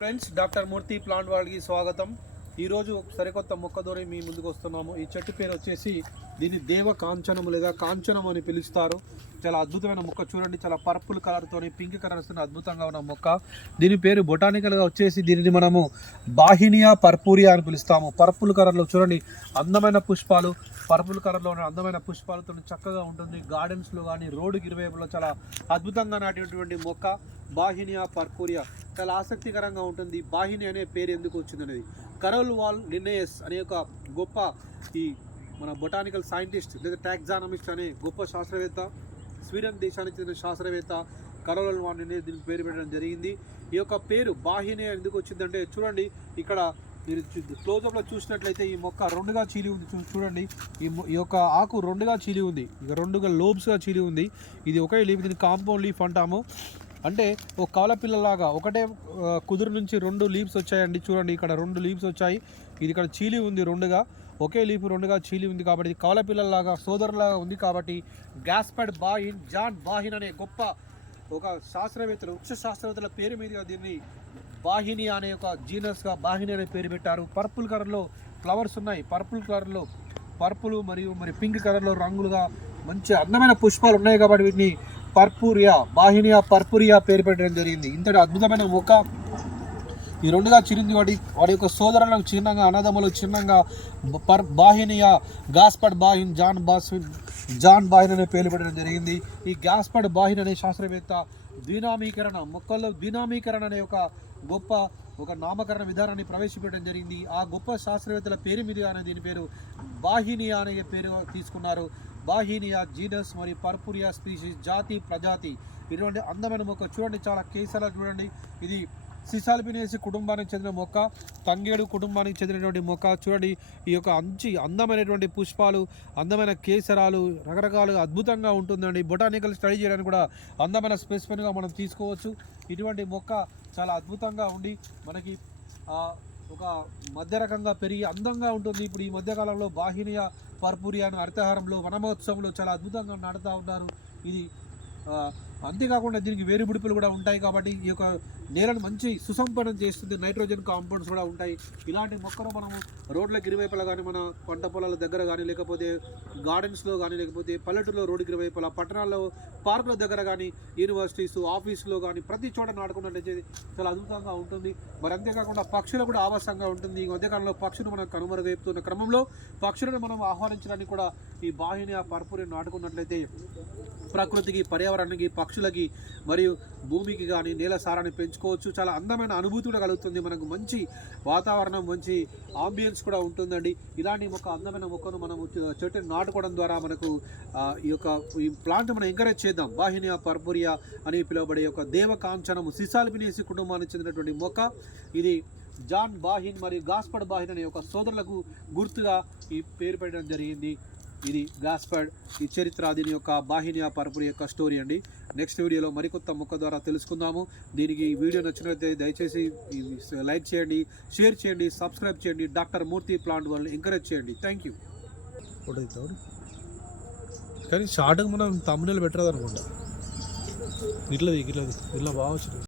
Friends, doctor మూర్తి plant వాళ్ళకి స్వాగతం. ఈరోజు సరికొత్త మొక్కతోని మీ ముందుకు వస్తున్నాము. ఈ చెట్టు పేరు వచ్చేసి దీన్ని దేవ కాంచనము లేదా కాంచనం అని పిలుస్తారు. చాలా అద్భుతమైన మొక్క చూడండి, చాలా పర్పుల్ కలర్తోని పింక్ కలర్ వస్తున్న అద్భుతంగా ఉన్న మొక్క. దీని పేరు బొటానికల్గా వచ్చేసి దీనిని మనము బాహినియా పర్పూరియా అని పిలుస్తాము. పర్పుల్ కలర్లో చూడండి అందమైన పుష్పాలు, పర్పుల్ కలర్లో ఉన్న అందమైన పుష్పాలతో చక్కగా ఉంటుంది. గార్డెన్స్లో కానీ రోడ్డుకి ఇరువైపులో చాలా అద్భుతంగా నాటినటువంటి మొక్క బాహినియా పర్పూరియా. చాలా ఆసక్తికరంగా ఉంటుంది. బాహిని అనే పేరు ఎందుకు వచ్చిందనేది కరోల్ వాల్ లిన్నెయస్ అనే ఒక గొప్ప ఈ మన బొటానికల్ సైంటిస్ట్ లేదా టాక్సానమిస్ట్ అనే గొప్ప శాస్త్రవేత్త, స్వీడన్ దేశానికి చెందిన శాస్త్రవేత్త కరోల్ వాల్ లిన్నెయస్ దీనికి పేరు పెట్టడం జరిగింది. ఈ యొక్క పేరు బాహిని ఎందుకు వచ్చిందంటే చూడండి, ఇక్కడ మీరు క్లోజప్లో చూసినట్లయితే ఈ మొక్క రెండుగా చీలి ఉంది. చూడండి, ఈ యొక్క ఆకు రెండుగా చీలి ఉంది, ఇక రెండుగా లోబ్స్గా చీలి ఉంది. ఇది ఒకే లీఫ్, దీన్ని కాంపౌండ్ లీఫ్ అంటాము. అంటే ఒక కవల పిల్లలాగా ఒకటే కుదురు నుంచి రెండు లీవ్స్ వచ్చాయండి. చూడండి, ఇక్కడ రెండు లీవ్స్ వచ్చాయి. ఇది ఇక్కడ చీలి ఉంది రెండుగా, ఒకే లీఫ్ రెండుగా చీలి ఉంది కాబట్టి ఇది కవల పిల్లలాగా సోదరులాగా ఉంది. కాబట్టి గాస్పర్డ్ బాహిన్, జాన్ బాహిన్ అనే గొప్ప ఒక శాస్త్రవేత్తలు, వృక్ష శాస్త్రవేత్తల పేరు మీదుగా దీన్ని బాహిని అనే ఒక జీనస్గా బాహిని అనే పేరు పెట్టారు. పర్పుల్ కలర్లో ఫ్లవర్స్ ఉన్నాయి. పర్పుల్ కలర్లో పర్పుల్ మరియు పింక్ కలర్లో రంగులుగా మంచి అందమైన పుష్పాలు ఉన్నాయి కాబట్టి వీటిని పర్పూరియా, బాహినియా పర్పూరియా పేరు పెట్టడం జరిగింది. ఇంతటి అద్భుతమైన మొక్క ఈ రెండుగా చిరింది. వాడి యొక్క సోదరులకు చిన్నగా, అన్నదమ్ములకు చిన్నగా బాహినియా, గాస్పర్డ్ బాహిన్, జాన్ బాహిన్ అనే పేరు పెట్టడం జరిగింది. ఈ గాస్పర్డ్ బాహిన్ అనే శాస్త్రవేత్త ద్వినామీకరణ, మొక్కల్లో ద్వినామీకరణ అనే ఒక నామకరణ విధానాన్ని ప్రవేశపెట్టడం జరిగింది. ఆ గొప్ప శాస్త్రవేత్తల పేరు మీదుగానే దీని పేరు బాహినియా అనే పేరు తీసుకున్నారు. బాహినియా జీనస్ మరియు పర్పూరియా స్పీషీస్, జాతి ప్రజాతి. ఇటువంటి అందమైన మొక్క చూడండి, చాలా కేసలా చూడండి. ఇది సిసాల్పినేసి కుటుంబానికి చెందిన మొక్క, తంగేడు కుటుంబానికి చెందినటువంటి మొక్క. చూడండి, ఈ యొక్క అందమైనటువంటి పుష్పాలు, అందమైన కేసరాలు, రకరకాలుగా అద్భుతంగా ఉంటుందండి. బొటానికల్ స్టడీ చేయడానికి కూడా అందమైన స్పెసిఫిక్గా మనం తీసుకోవచ్చు. ఇటువంటి మొక్క చాలా అద్భుతంగా ఉండి మనకి ఒక మధ్య రకంగా పెరిగి అందంగా ఉంటుంది. ఇప్పుడు ఈ మధ్యకాలంలో బాహినియా పర్పూరియాను హరితహారంలో, వన మహోత్సవంలో చాలా అద్భుతంగా నాటుతూ ఉన్నారు. ఇది అంతేకాకుండా దీనికి వేరుబుడిపులు కూడా ఉంటాయి కాబట్టి ఈ యొక్క నేలను మంచి సుసంపన్నం చేస్తుంది. నైట్రోజన్ కాంపౌండ్స్ కూడా ఉంటాయి. ఇలాంటి మొక్కను మనము రోడ్లకు ఇరువైపులా కానీ, మన పంట పొలాల దగ్గర కానీ, లేకపోతే గార్డెన్స్లో కానీ, లేకపోతే పల్లెటూరులో రోడ్డుకి ఇరువైపులా, పట్టణాల్లో పార్కుల దగ్గర కానీ, యూనివర్సిటీస్, ఆఫీసులో కానీ ప్రతి చోట నాటుకున్నట్లయితే చాలా అద్భుతంగా ఉంటుంది. మరి అంతేకాకుండా పక్షులు కూడా ఆవాసంగా ఉంటుంది. ఈ మధ్యకాలంలో పక్షులు మనం కనుమరుగైపుతున్న క్రమంలో పక్షులను మనం ఆహ్వానించడానికి కూడా ఈ బాహినియా పర్పూరియా నాటుకున్నట్లయితే ప్రకృతికి, పర్యావరణానికి, పక్షులకి మరియు భూమికి కానీ నేల సారాన్ని పెంచుకోవచ్చు. చాలా అందమైన అనుభూతి కూడా కలుగుతుంది. మనకు మంచి వాతావరణం, మంచి ఆంబియన్స్ కూడా ఉంటుందండి. ఇలాంటి అందమైన మొక్కను మనం చెట్టుని నాటుకోవడం ద్వారా మనకు ఈ ప్లాంట్ మనం ఎంకరేజ్ చేద్దాం. బాహినియా పర్పూరియా అని పిలువబడే ఒక దేవకాంచనము, సిసాల్పినేసి కుటుంబానికి చెందినటువంటి మొక్క. ఇది జాన్ బాహిన్ మరియు గాస్పర్డ్ బాహిన్ అనే ఒక సోదరులకు గుర్తుగా ఈ పేరు పెట్టడం జరిగింది. ఇది గాస్పర్డ్, ఈ చరిత్ర, దీని యొక్క బాహినియా పర్పూరియా యొక్క స్టోరీ అండి. నెక్స్ట్ వీడియోలో మరికొత్త మొక్క ద్వారా తెలుసుకుందాము. దీనికి ఈ వీడియో నచ్చినట్లయితే దయచేసి లైక్ చేయండి, షేర్ చేయండి, సబ్స్క్రైబ్ చేయండి. డాక్టర్ మూర్తి ప్లాంట్ వాళ్ళని ఎంకరేజ్ చేయండి. Thank you. కానీ షార్ట్గా మనం తమ్ముళ్ళు పెట్టరాదు అనుకుంటా. ఇట్లా బాగా వచ్చింది.